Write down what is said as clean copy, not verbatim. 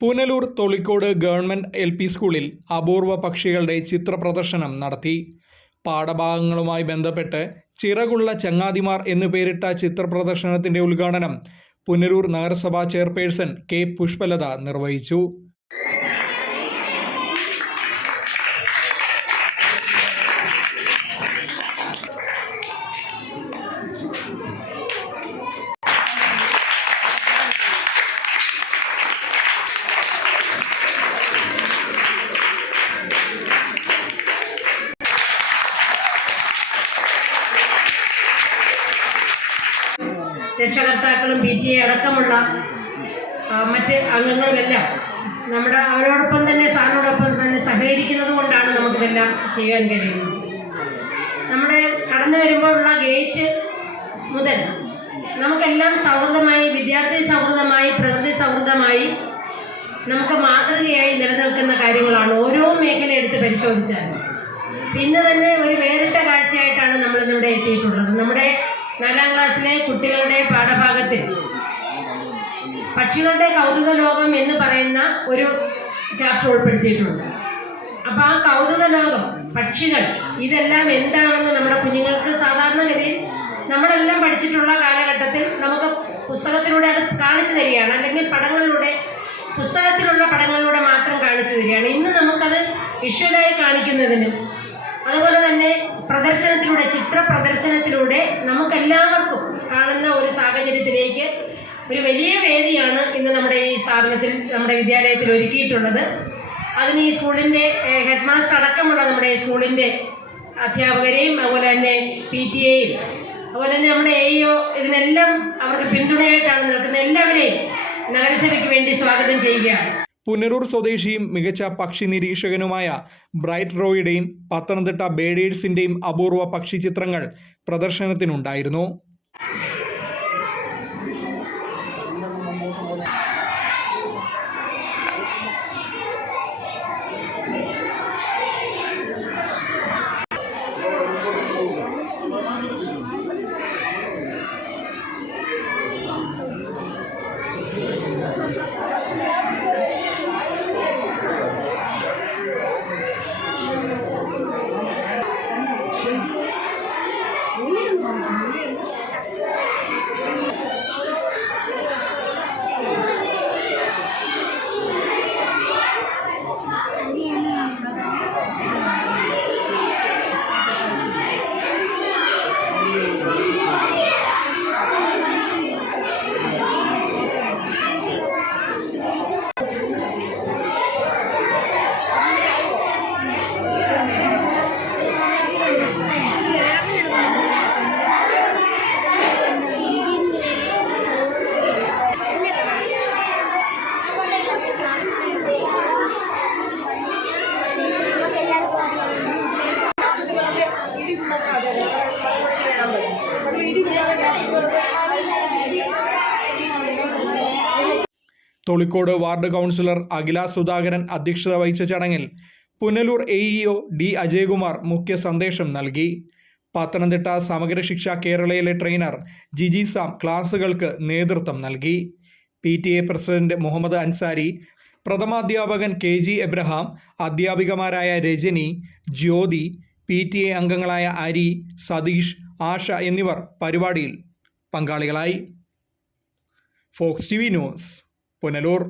Punalur Tholicode government LP സ്കൂളിൽ അപൂർവ പക്ഷികളുടെ ചിത്രപ്രദർശനം നടത്തി. പാഠഭാഗങ്ങളുമായി ബന്ധപ്പെട്ട് ചിറകുള്ള ചങ്ങാതിമാർ എന്നു പേരിട്ട ചിത്രപ്രദർശനത്തിന്റെ ഉദ്ഘാടനം പുനലൂർ നഗരസഭാ ചെയർപേഴ്സൺ K. പുഷ്പലത നിർവഹിച്ചു. രക്ഷകർത്താക്കളും PTA അടക്കമുള്ള മറ്റ് അംഗങ്ങളുമെല്ലാം അവരോടൊപ്പം തന്നെ സാറിനോടൊപ്പം തന്നെ സഹകരിക്കുന്നത് കൊണ്ടാണ് നമുക്കിതെല്ലാം ചെയ്യാൻ കഴിയുന്നത്. നമ്മുടെ കടന്നു വരുമ്പോഴുള്ള ഗേറ്റ് മുതൽ നമുക്കെല്ലാം സൗഹൃദമായി, വിദ്യാർത്ഥി സൗഹൃദമായി, പ്രകൃതി സൗഹൃദമായി, നമുക്ക് മാതൃകയായി നിലനിൽക്കുന്ന കാര്യങ്ങളാണ് ഓരോ മേഖല എടുത്ത് പരിശോധിച്ചാൽ. ഇന്ന് തന്നെ ഒരു വേറിട്ട കാഴ്ചയായിട്ടാണ് നമ്മളിന്നിവിടെ എത്തിയിട്ടുള്ളത്. നമ്മുടെ 4ാം ക്ലാസ്സിലെ കുട്ടികളുടെ പാഠഭാഗത്തിൽ പക്ഷികളുടെ കൗതുക ലോകം എന്ന് പറയുന്ന ഒരു ചാപ്റ്റർ ഉൾപ്പെടുത്തിയിട്ടുണ്ട്. അപ്പോൾ ആ കൗതുക ലോകം, പക്ഷികൾ, ഇതെല്ലാം എന്താണെന്ന് നമ്മുടെ കുഞ്ഞുങ്ങൾക്ക് സാധാരണഗതിയിൽ നമ്മളെല്ലാം പഠിച്ചിട്ടുള്ള കാലഘട്ടത്തിൽ നമുക്ക് പുസ്തകത്തിലൂടെ അത് കാണിച്ചു തരികയാണ്, അല്ലെങ്കിൽ പുസ്തകത്തിലുള്ള പടങ്ങളിലൂടെ മാത്രം കാണിച്ചു തരികയാണ്. ഇന്ന് നമുക്കത് വിഷ്വലായി കാണിക്കുന്നതിനും അതുപോലെ തന്നെ പ്രദർശനത്തിലൂടെ, ചിത്ര പ്രദർശനത്തിലൂടെ നമുക്കെല്ലാവർക്കും കാണുന്ന ഒരു സാഹചര്യത്തിലേക്ക് ഒരു വലിയ വേദിയാണ് ഇന്ന് നമ്മുടെ ഈ സ്ഥാപനത്തിൽ, നമ്മുടെ വിദ്യാലയത്തിൽ ഒരുക്കിയിട്ടുള്ളത്. അതിന് ഈ സ്കൂളിൻ്റെ ഹെഡ് മാസ്റ്റർ അടക്കമുള്ള നമ്മുടെ സ്കൂളിൻ്റെ അധ്യാപകരെയും അതുപോലെ തന്നെ PTA-യും അതുപോലെ തന്നെ നമ്മുടെ AEO, ഇതിനെല്ലാം അവർക്ക് പിന്തുണയായിട്ടാണ് നിൽക്കുന്ന എല്ലാവരെയും നഗരസഭയ്ക്ക് വേണ്ടി സ്വാഗതം ചെയ്യുകയാണ്. പുനലൂർ സ്വദേശിയും മികച്ച പക്ഷി നിരീക്ഷകനുമായ ബ്രൈറ്റ് റോയുടെയും പത്തനംതിട്ട ബേഡേഴ്സിന്റെയും അപൂർവ പക്ഷി ചിത്രങ്ങൾ പ്രദർശനത്തിനുണ്ടായിരുന്നു. തൊളിക്കോട് വാർഡ് കൗൺസിലർ അഖില സുധാകരൻ അധ്യക്ഷത വഹിച്ച ചടങ്ങിൽ പുനലൂർ AEO D. അജയകുമാർ മുഖ്യ സന്ദേശം നൽകി. പത്തനംതിട്ട സമഗ്ര ശിക്ഷ കേരളയിലെ ട്രെയിനർ ജിജി സാം ക്ലാസുകൾക്ക് നേതൃത്വം നൽകി. PTA പ്രസിഡന്റ് മുഹമ്മദ് അൻസാരി, പ്രഥമാധ്യാപകൻ KG എബ്രഹാം, അധ്യാപികമാരായ രജനി, ജ്യോതി, PTA അംഗങ്ങളായ അരി, സതീഷ്, ആശ എന്നിവർ പരിപാടിയിൽ പങ്കാളികളായി. Fox TV news Punalur.